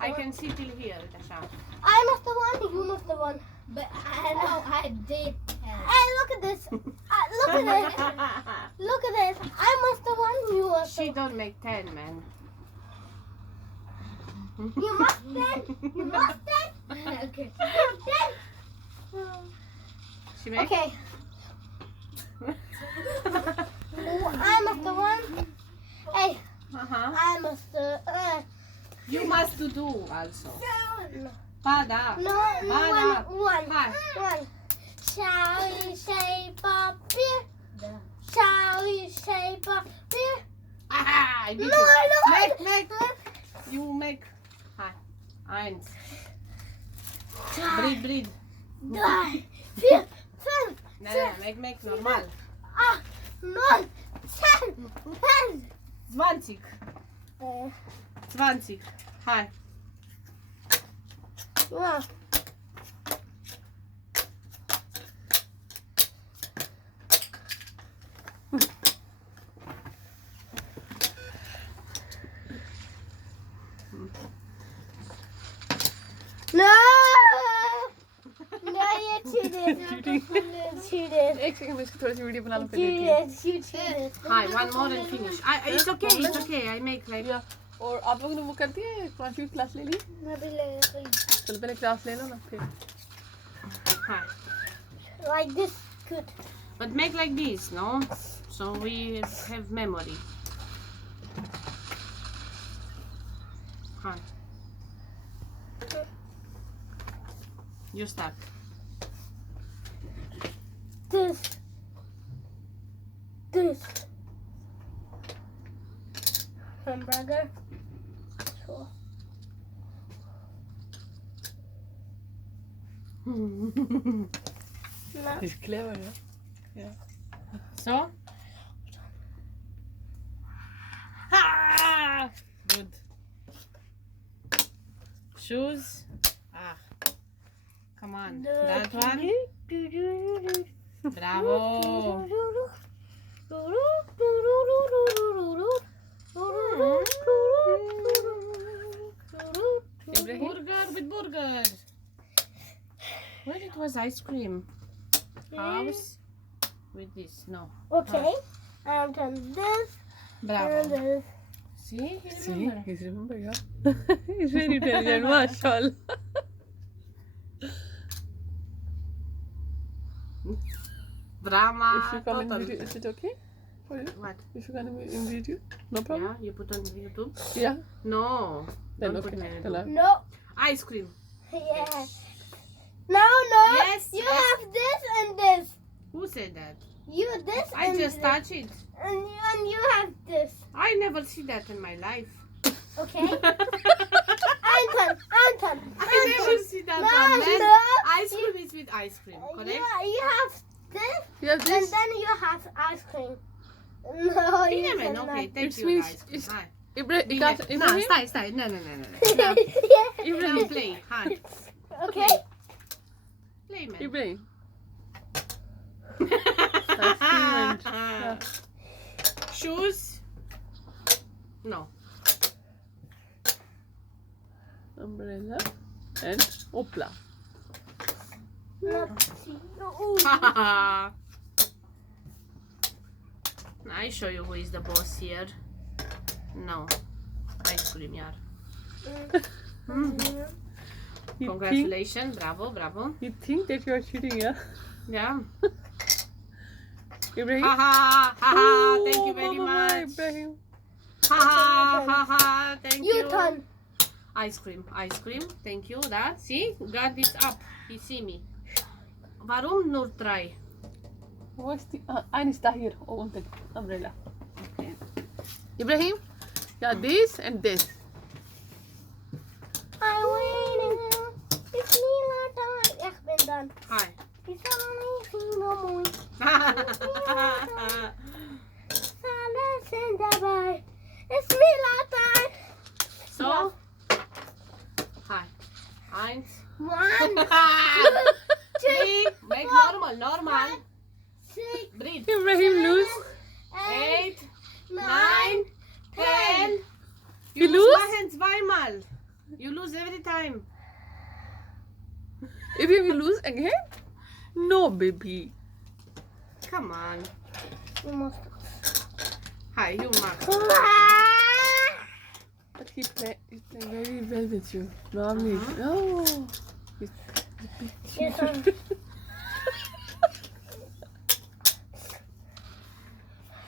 I can see till here. Așa. I must have won. You must have won. But I know I did. Hey, look at this. Look at this. Look at this. I must have won. You must She have. don't make 10, man. You must then. You must then. Okay. You then. She make? Okay. I must have won. Hey, Uh-huh. I must. You must to do also. No. Pa, da. No, Ba, one. Hai. One. Shall we say papier? Da. Shall we say papier? Aha, I beat No, you. no. Make. You make. Hai. Eins. Breathe. Drei, vier, fünf, Make normal. 8, 9, 10, 11. 20. 20. Hai. Ja. No! No, you cheated. You cheated. एक second में इसकी थोड़ी सी video बना लो फिर You cheated. Hi, one more and finish. It's okay. I make like. या और आप लोगों ने वो कर दिए कॉन्फ्यूज क्लास ले ली मैं भी ले रही हूँ. चलो पहले क्लास ले लो ना फिर Hi. Like this, good. But make like this, no? So we have memory. Hi. You start. This. Hamburger. Sure. No. He's clever, yeah. So? Ha! Good. Shoes. Come on. That one. Bravo. Ibrahim? Burger with burger. Where it was ice cream? House with this. No. Okay. And then this. Bravo. And this. See? He See, remember. he's remember, yeah. He's very intelligent, mashallah. Drama. If you come in total. video, is it okay for you? What? If you come in video, no problem? Yeah, you put on YouTube? Yeah. No. Then Don't put okay. on YouTube. Tell her. No. Ice cream. Yeah. No. Yes, You yes. have this and this. Who said that? You this I and just this. touch it. And you have this. I never see that in my life. Okay. Anton. I never see that No, one. Man. no. Ice cream is with ice cream, correct? You have this, Yeah, and this. then you have ice cream. No, you Yeah, man, cannot. okay, take It you means ice cream. it's- Hi. Ibrahim, No, stay. No. Yeah. Now play. Hi. Okay. Play, man. Ibrahim. Achievement. Yeah. Shoes? No. Umbrella and opla. I show you who is the boss here. No. Ice cream, yaar. You Congratulations. Bravo. think that you are cheating, yeah? Yeah. Ibrahim? Ha. Thank you very Bye-bye, much. Ibrahim. Ha. Thank you. You turn. Ice cream. Thank you. Da? See? Got it up. He see me. Warum nur drei? What's the... Eine ist da hier, unten. Umbrella. Okay. Ibrahim? Yeah, this and this. I'm waiting. It's me later. Ik ben done. Hi. It's only mooi. Samen zijn daarbij. It's me later. So? Hi. Eins. 1, 2, 3. Make normal. 6, Breathe. Ibrahim lose. 8, 9, 9, 10. You musst lose? machen zweimal. You lose every time. If you lose again? No, baby. Come on. You must. Hi, you Mark. But he's playing very well with you. Mommy. Oh. Yes,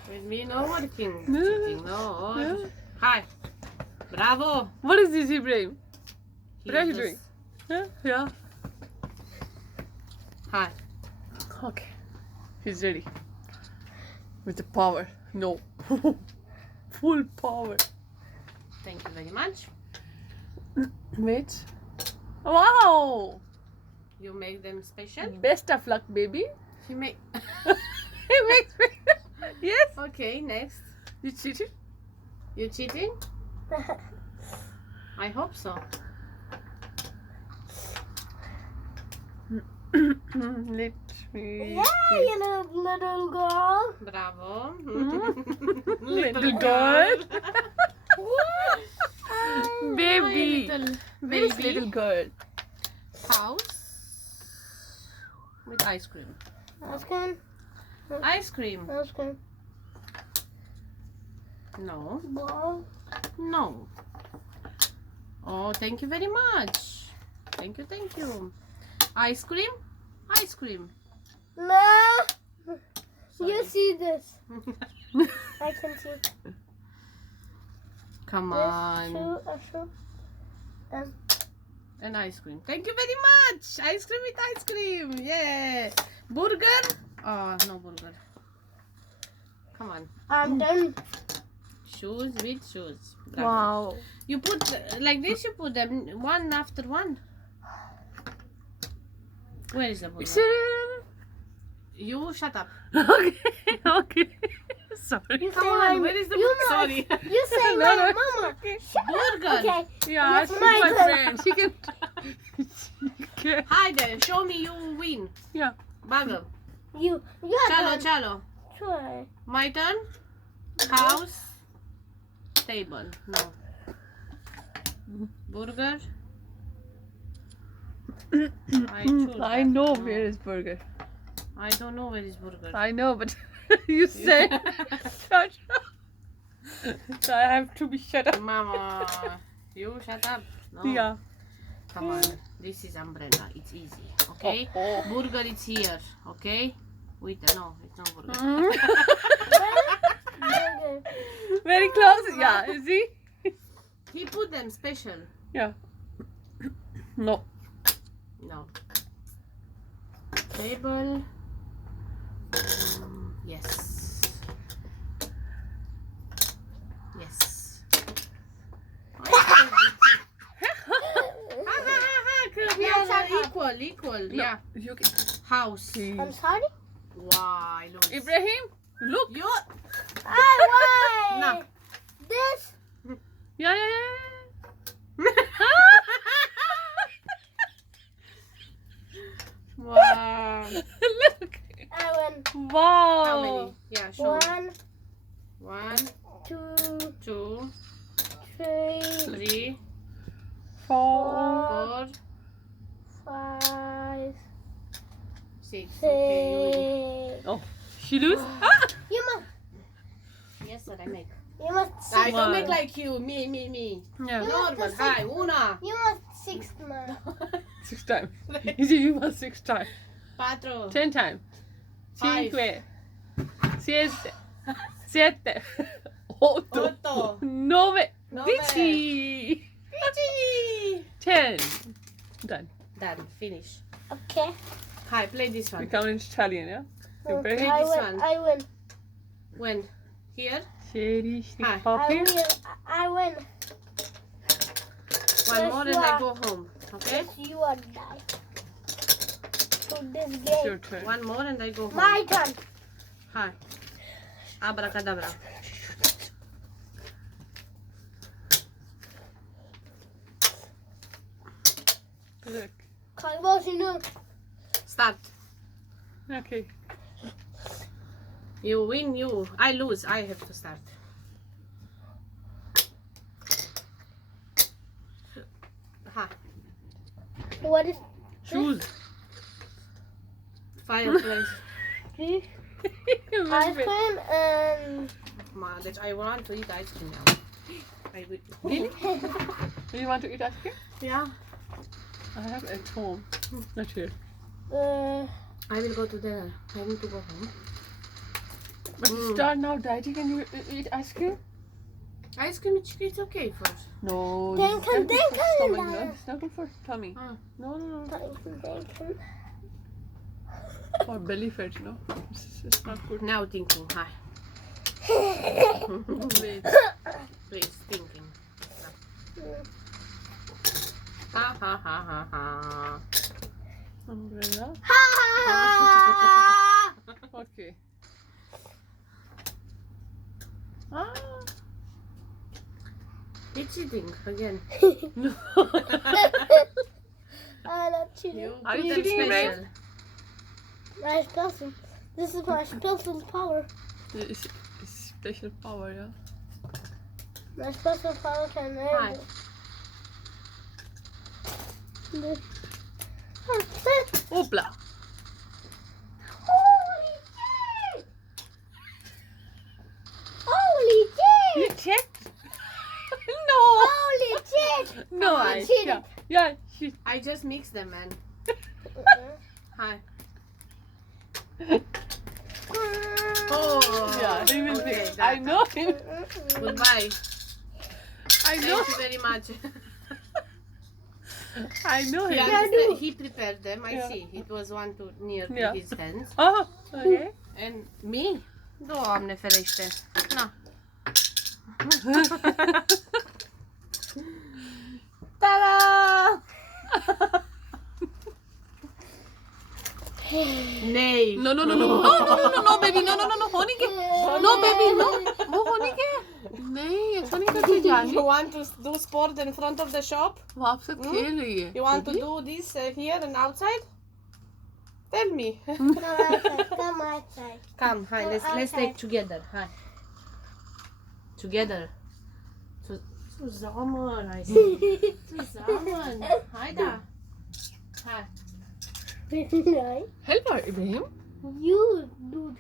With me, no working. No. Cheating, no. Yeah. Hi. Bravo. What is this, Ibrahim? What are you He's doing? Yeah? Yeah. Hi. Okay. He's ready. With the power. No. Full power. Thank you very much. Wait. Wow! You make them special. Best of luck, baby. You make. He makes me. Yes. Okay, next. You cheated? You cheating? I hope so. Let me. Yeah, you little girl. Bravo. Little girl. Baby. My little Where is baby. little girl? House with ice cream. That's good. Ice cream. That's good. No. Ball. No. Oh, thank you very much. Thank you, thank you. Ice cream? Ice cream. No. Sorry. You see this. I can see. Come This, on. shoe. And ice cream. Thank you very much. Ice cream with ice cream. Yeah. Burger? Oh, no burger. Come on. I'm done. Shoes with shoes. Bravo. Wow. You put like this, you put them one after one. Where is the burger? You shut up. Okay. Okay. Sorry. You Come say on, my, where is the you burger? Sorry. You say No, my no. mama. Burger. Okay. Yeah, That's she's my my turn. friend. She can. Okay. Hi there. Show me you win. Yeah. Burger. You Chalo, done. chalo. Try. My turn. House. Table. No. Burger. I choose. I that. know No. where is burger. I don't know where is burger. I know, but you say shut up. So I have to be shut up. Mama, you shut up. No. Yeah. Come on. This is umbrella. It's easy. Okay. Oh. Burger is here. Okay. Wait, no, it's not burger. Burger. Very close. Yeah. You see? He put them special. Yeah. No. No. Table. Yes. Yes. We are equal. Yeah. You can. House. I'm sorry. Wow, I lose. Ibrahim, look. You. I won. No. This. Yeah. Wow. Look. I won. Wow. How many? Yeah, show me. 1, 1, 2, 2, 3, 3, 4. 4, 5, 6. Okay, 6. Oh, she lose? You must. you. Yes, sir, I make. You must. I don't One. make like you. Me. Yeah. Normal. Hi, una. You must 6 now. 6 times. You must 6 times. 4, 10 times. Five. 5, 6, 7, 8, 8, 9, Nove. 10. 10. Done. Done. Finish. Okay. Hi, play this We one. count in Italian, yeah? Ibrahim. I this win. one. I win. When? Here? Shady, Hi. I Poppy. win. I win. One Yes, more you and I are. go home. Okay? Yes, you are die. To this It's your game. turn. One more and I go home. My turn. Hi. Abracadabra. Look. Kalbasını. Start. Okay. You win, you. I lose. I have to start. Ha. What is Shoes. Fireplace. this? You Ice love it. cream and I want to eat ice cream now. I will. Really? Do you want to eat ice cream? Yeah. I have at home. Not here. I will go to there. I need to go home. But you start now dieting and you eat ice cream? Ice cream it's okay first. No. Then come, it's not good then for come, stomach, Lana. no? It's not good for tummy. Ah. No. For belly fat, no? It's not good. Now thinking. Hi. Wait. Please thinking. Ha ha ha ha ha. Umbrella. Ha! Okay. Ah. It's cheating again. No. I'm not cheating. You Are you put them cheating, Ray? special. My special. This is my special power. It's special power, yeah. My special power can Hi. Opla. Holy You shit! checked? No. Holy shit! No, I I cheated. Yeah, she. I just mix them, man. Hi. Oh. Yeah, he will okay, fix. that- I know him. Goodbye. I know. Thank you very much. I know He, him. understand, he prepared them. I Yeah. see. It was one to near to Yeah. his hands. Oh, okay. And me? Doamne ferește. Na. Ta-da! Nay. No, baby, no, honike. No, baby, no, honike. नहीं, ऐसा नहीं करती जानी. You want to do sport in front of the shop? वो आपसे खेल रही है. You want to do this here and outside? Tell me. Come outside. Come outside. Come, hi, let's Okay. take together. Hi. Together. Zusammen, I say. Zusammen. Hi da. Hi. No. Help her, Ibrahim. You do.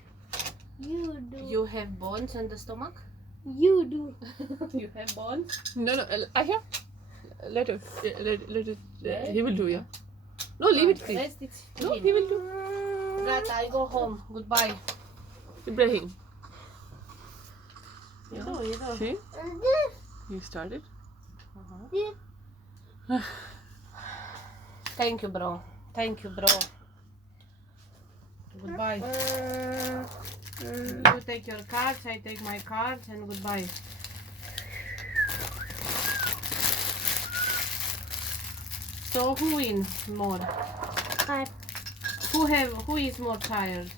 You do. You have bones in the stomach? You do. You have bones? No, Aisha. Let her. Let it. He will do, yeah. No, leave it, please. Rest it. No, he will do. Gata, I go home. Goodbye. Ibrahim. You do. See? And this. You started. This. Thank you, bro. Thank you, bro. Goodbye. You take your cards, I take my cards, and goodbye. So who wins more? I. Who is more tired?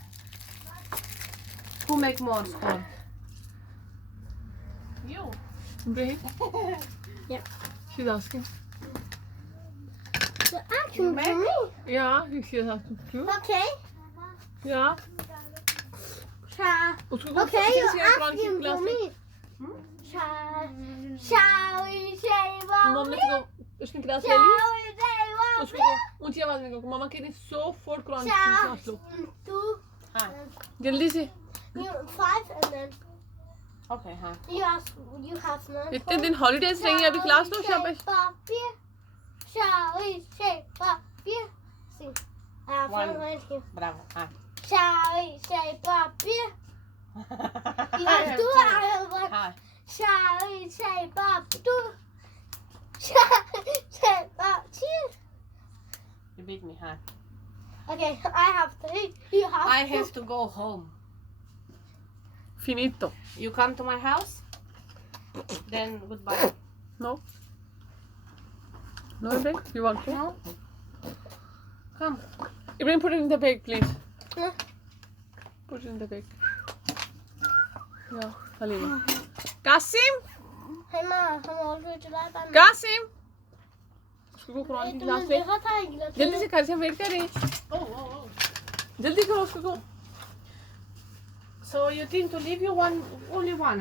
Who make more score? You. Ibrahim. Yeah. She's asking. The action for me. Yeah, she's asking too. Okay. Yeah. Shall. उसको Okay, कैसे you're कौन सी asking class for में? me. Shall we say मम्मा ने what? उसको उसने class ले ली. Shall we say what? उसको ऊंची आवाज में कहो मम्मा कह रही 100 फोर्थ कुरान की क्लास लो. Two. Hi. जल्दी से. You 5 and then Okay, huh? you have none. इतने दिन हॉलीडेज रहेंगे अभी क्लास लो शाबाश. Shall we say papier? Sing. I have One. one right here. Bravo. Hi. Shall we say papier? You I have have two, two. I have one. Hi. Shall we say papier? Shall we say papier? You beat me, huh? Okay, I have 3. You have I 2. have to go home. Finito. You come to my house? Then goodbye. No. No, Ibrahim. You want to? No? Come. Ibrahim, put it in the bag, please. Huh? Put it in the bag. Yeah, Halima. Kasim. Hey ma, हम already चला था. कासिम. उसको कुरान की class तुमने ले. देखा था गिला. जल्दी से घर से वेट कर रही है. Oh. जल्दी करो उसको. So you think to leave you only one?